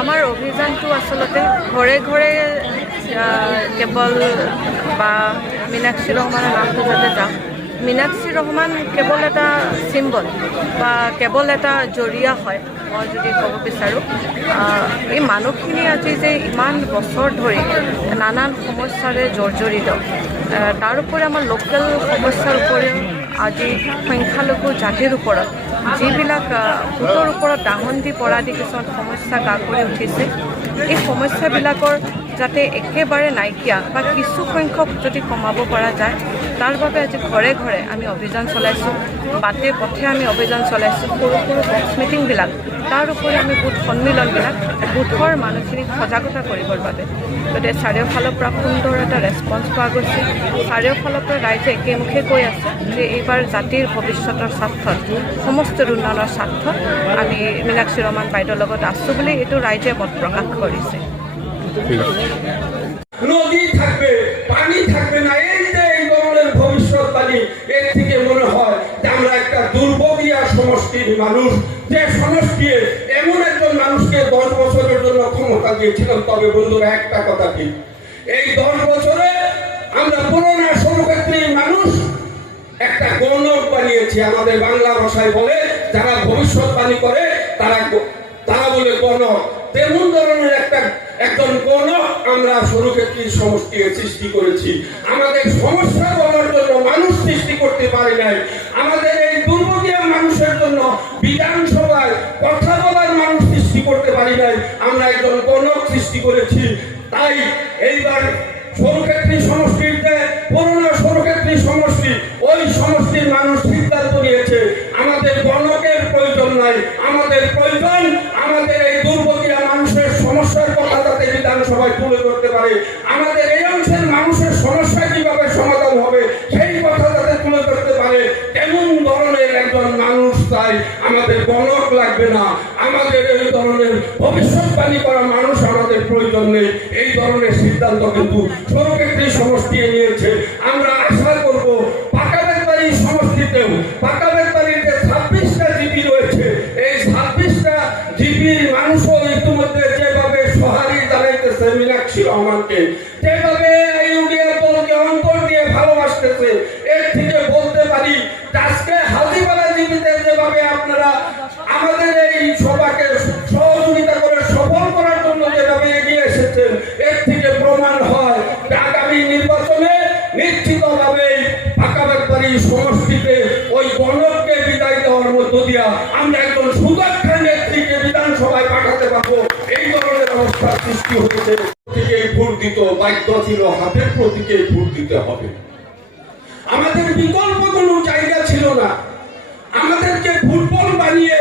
আমাৰ অভিযানটো আচলতে ঘৰে ঘৰে কেৱল বা মীনাক্ষী ৰহমানৰ নামটো যাতে যাম, মীনাক্ষী ৰহমান কেৱল এটা চিম্বল বা কেৱল এটা জৰিয়া হয়। মই যদি ক'ব বিচাৰোঁ, এই মানুহখিনি আজি যে ইমান বছৰ ধৰি নানান সমস্যাৰে জৰ্জৰিত, তাৰোপৰি আমাৰ লোকেল সমস্যাৰ উপৰিও আজি সংখ্যালঘু জাতিৰ ওপৰত যিবিলাক ভোটৰ ওপৰত দাঙন্দি পৰা দি কিছুমান সমস্যা গা কৰি উঠিছে, এই সমস্যাবিলাকৰ যাতে একেবাৰে নাইকিয়া বা কিছু সংখ্যক যদি কমাব পৰা যায়, তাৰ বাবে আজি ঘৰে ঘৰে আমি অভিযান চলাইছোঁ, বাটে পথে আমি অভিযান চলাইছোঁ, সৰু সৰু বক্স মিটিংবিলাক, তাৰ উপৰি আমি বুথ সন্মিলনবিলাক বুথৰ মানুহখিনিক সজাগতা কৰিবৰ বাবে। গতিকে চাৰিওফালৰ পৰা সুন্দৰ এটা ৰেছপন্স পোৱা গৈছে। চাৰিওফালৰ পৰা ৰাইজে একেমুখে কৈ আছে যে এইবাৰ জাতিৰ ভৱিষ্যতৰ স্বাৰ্থত, সমষ্টিৰ উন্নয়নৰ স্বাৰ্থত আমি মীনাক্ষী ৰহমান বাইদেউৰ লগত আছোঁ বুলি এইটো ৰাইজে মত প্ৰকাশ কৰিছে। নদী থাকবে, পানি থাকবে না, এই যে এই ধরনের ভবিষ্যৎবাণী, এর থেকে মনে হয় যে আমরা একটা দুর্ভোগিয়া সমষ্টির মানুষ, যে সমষ্টি এমন একজন মানুষকে 10 বছরের জন্য ক্ষমতা দিয়েছিলাম। তবে বন্ধুরা, একটা কথা ঠিক, এই 10 বছরে আমরা পুরোনো সর্বক্ষেত্রে মানুষ একটা গণক বানিয়েছি। আমাদের বাংলা ভাষায় বলে যারা ভবিষ্যৎবাণী করে তারা বলে গণক। তেমন ধরনের একজন গণক আমরা সরুক্ষেত্রীর সমষ্টি সৃষ্টি করেছি। আমাদের সমস্যা বলার জন্য মানুষ সৃষ্টি করতে পারি নাই। আমাদের এই দুর্ভোগীয় মানুষের জন্য বিধানসভায় কথা বলার মানুষ সৃষ্টি করতে পারি নাই। আমরা একজন গণক সৃষ্টি করেছি। তাই এইবার সরুক্ষেত্রী সমষ্টিতে পুরোনো সরুক্ষেত্রী সমষ্টি, ওই সমষ্টির মানুষ সিদ্ধান্ত নিয়েছে আমাদের গণকের প্রয়োজন নাই, আমাদের প্রয়োজন আমাদের এই দুর্ভোগীয় মানুষের সমস্যার কথা যাতে বিধানসভায় তুলে ধরতে পারে, আমাদের এই অংশের মানুষের সমস্যা কিভাবে সমাধান হবে সেই কথা যাতে তুলে ধরতে পারে, তেমন ধরনের একজন মানুষ চাই। আমাদের গণক লাগবে না, আমাদের এই ধরনের ভবিষ্যৎবাণী করা মানুষ আমাদের প্রয়োজন নেই। এই ধরনের সিদ্ধান্ত কিন্তু সরুক্ষেত্রী সমষ্টি নিয়েছে। আমরা আশা করব পাকাবেতবাড়ি সমষ্টিতেও, পাকাবেতবাড়িতে 26টা জিপি রয়েছে, এই 26টা জিপির মানুষও ইতিমধ্যে যেভাবে সহারি জানাইতেছে মীনাক্ষী রহমানকে, যেভাবে ইউডিএফ দলকে অন্তর দিয়ে ভালোবাসতেছে, এর থেকে বলতে পারি আজকে হাজিপাড়া জিপিতে যেভাবে আপনারা আমাদের এই সভাকে সহযোগিতা করে সফল করার জন্য যেভাবে এগিয়ে এসেছেন, এর থেকে প্রমাণ হয় আগামী নির্বাচনে নিশ্চিতভাবে পাকাবেতবাড়ি সমষ্টিতে ওই গণককে বিদায় দেওয়ার মধ্য দিয়া আমরা একজন সুদক্ষ নেত্রীকে বিধানসভায় পাঠাতে পারবো। এই ধরনের অবস্থা সৃষ্টি হয়েছে। প্রতীকেই ভোট দিত বাধ্য ছিল, হাতের প্রতীকেই ভোট দিতে হবে। আমাদের বিকল্প কোনো জায়গা ছিল না। আমাদেরকে ফুটবল বানিয়ে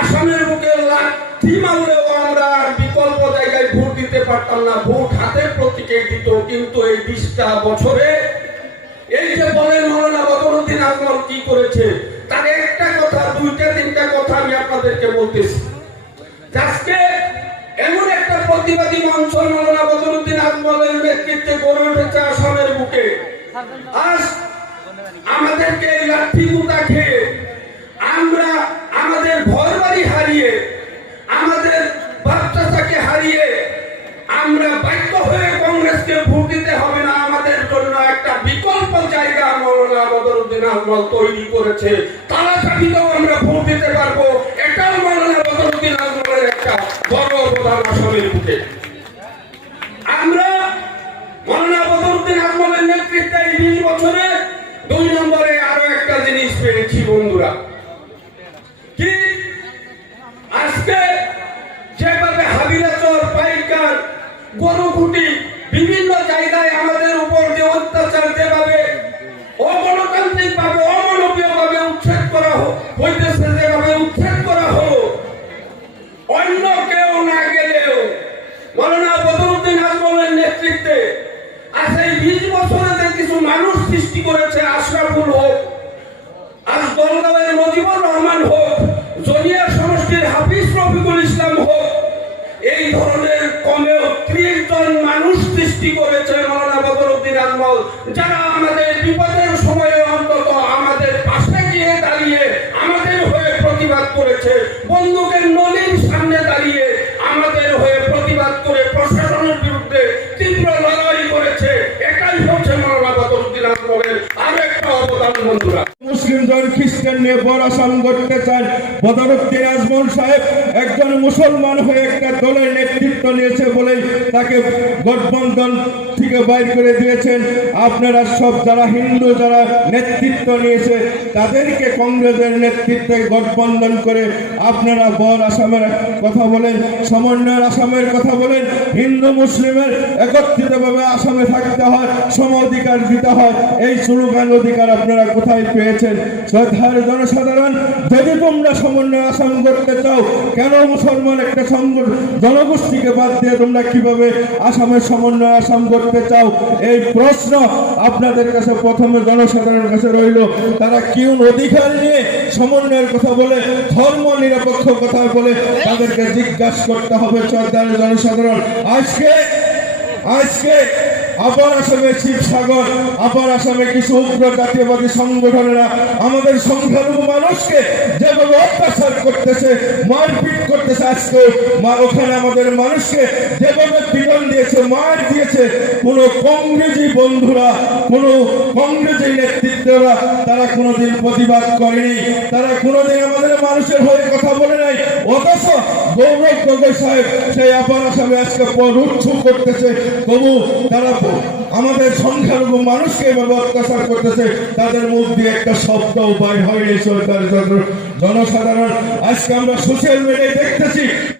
আসামের বুকে লাঠি মারলেও আমরা বিকল্প জায়গায় ভোট দিতে পারতাম না, ভোট হাতের প্রতীকেই দিত। কিন্তু এই 20টা বছরে এই যে বলেন মৌলানা বদরুদ্দিন আজমল কি করেছে, তার একটা কথা, 2-3টা কথা আমি আপনাদেরকে বলতেছি। আজকে এমন একটা প্রতিবাদী মঞ্চ মৌলানা বদরুদ্দিন আজমলের নেতৃত্বে গড়ে উঠেছে আসামের বুকে। আজ আমাদেরকে লাঠি গুঁতা খেয়ে, আমরা আমাদের ঘর বাড়ি হারিয়ে, আমাদের বাচ্চাটাকে হারিয়ে আমরা বাধ্য হয়ে কংগ্রেসকে ভোট দিতে হবে না। আমাদের জন্য একটা বিকল্প জায়গা মৌলানা বদরুদ্দিন আজমল তৈরি করেছে, তারা চাইলেও আমরা ভোট দিতে পারবো। এটাও মৌলানা বদরুদ্দিন আজমলের একটা বড় অবদান আসামের বুকে। আমরা মৌলানা বদরুদ্দিন আজমলের নেতৃত্বে 20 বছরে 2 নম্বরে আরো একটা জিনিস পেয়েছি বন্ধুরা, কি আজকে যেভাবে হাবিলাচর, পাইকার, গরুকুটি বিভিন্ন জায়গায় আমাদের উপর যে অত্যাচার যেভাবে অগণতান্ত্রিক ভাবে অমানবীয় ভাবে উচ্ছেদ করা হইতেছে, যেভাবে উচ্ছেদ করা হলো, অন্য কেউ না গেলেও মৌলানা বদরুদ্দিন আজমলের নেতৃত্বে আজ এই 20 বছরে যে কিছু মানুষ সৃষ্টি করেছে, আশরাফুল হোক, আজ দলগাঁওয়ের মজিবুর রহমান হোক, জনিয়া সমষ্টির হাফিজ রফিকুল ইসলাম হোক, এই ধরনের কমেও 30 জন মানুষ সৃষ্টি করেছে মৌলানা বদরুদ্দিন আজমল, যারা আমাদের বিপদের সময়ে অন্তত আমাদের পাশে গিয়ে দাঁড়িয়ে আমাদের হয়ে প্রতিবাদ করেছে, বন্দুকের নলির সামনে দাঁড়িয়ে আমাদের ধন্যবাদ বন্ধুরা। মুসলিম জন খ্রিস্টান নিয়ে বড় আসাম করতে চান। বদরুদ্দিন আজমল সাহেব একজন মুসলমান হয়ে একটা দলের নেতৃত্ব নিয়েছে বলে তাকে গঠবন্ধন থেকে বাইর করে দিয়েছেন। আপনারা সব যারা হিন্দু যারা নেতৃত্ব নিয়েছে তাদেরকে কংগ্রেসের নেতৃত্বে গঠবন্ধন করে আপনারা বড় আসামের কথা বলেন, সমন্বয়ের আসামের কথা বলেন। হিন্দু মুসলিমের একত্রিতভাবে আসামে থাকতে হয়, সম অধিকার দিতে হয়। এই স্লোগান অধিকার আপনারা কোথায় পেয়েছেন? শ্রদ্ধার জনসাধারণ, যদি তোমরা সমন্বয় আসাম করতে চাও, কেন মুসলমান একটা জনগোষ্ঠীকে বাদ দিয়ে তোমরা কিভাবে আসামের সমন্বয় আসাম করতে চাও? এই প্রশ্ন আপনাদের কাছে প্রথমে জনসাধারণের কাছে রইল। তারা কেউ অধিকার নিয়ে সমন্বয়ের কথা বলে, ধর্ম নিরপেক্ষ কথা বলে, তাদেরকে জিজ্ঞাসা করতে হবে। শ্রদ্ধার জনসাধারণ, আজকে আপার আসামে শিবসাগর, আপার আসামে কিছু উগ্র জাতীয়বাদী সংগঠনেরা আমাদের সংখ্যালঘু মানুষকে যেভাবে অত্যাচার করতেছে, মারপিট করতেছে, আজকে ওখানে আমাদের মানুষকে যেভাবে পীড়ন দিয়েছে, মার দিয়েছে, কোনো কংগ্রেসী বন্ধুরা, কোনো কংগ্রেসী নেতৃত্বরা তারা কোনোদিন প্রতিবাদ করেনি, তারা কোনোদিন আমাদের মানুষের হয়ে কথা বলে নাই। অথচ গৌরব গগৈ সাহেব সেই আপার আসামে আজকে রুদ্ধ করতেছে, তবু তারা আমাদের সংখ্যালঘু মানুষকে এভাবে অত্যাচার করতেছে, তাদের মুখ দিয়ে একটা শব্দ উপায় হয়নি। সরকার জনসাধারণ, আজকে আমরা সোশ্যাল মিডিয়ায় দেখতেছি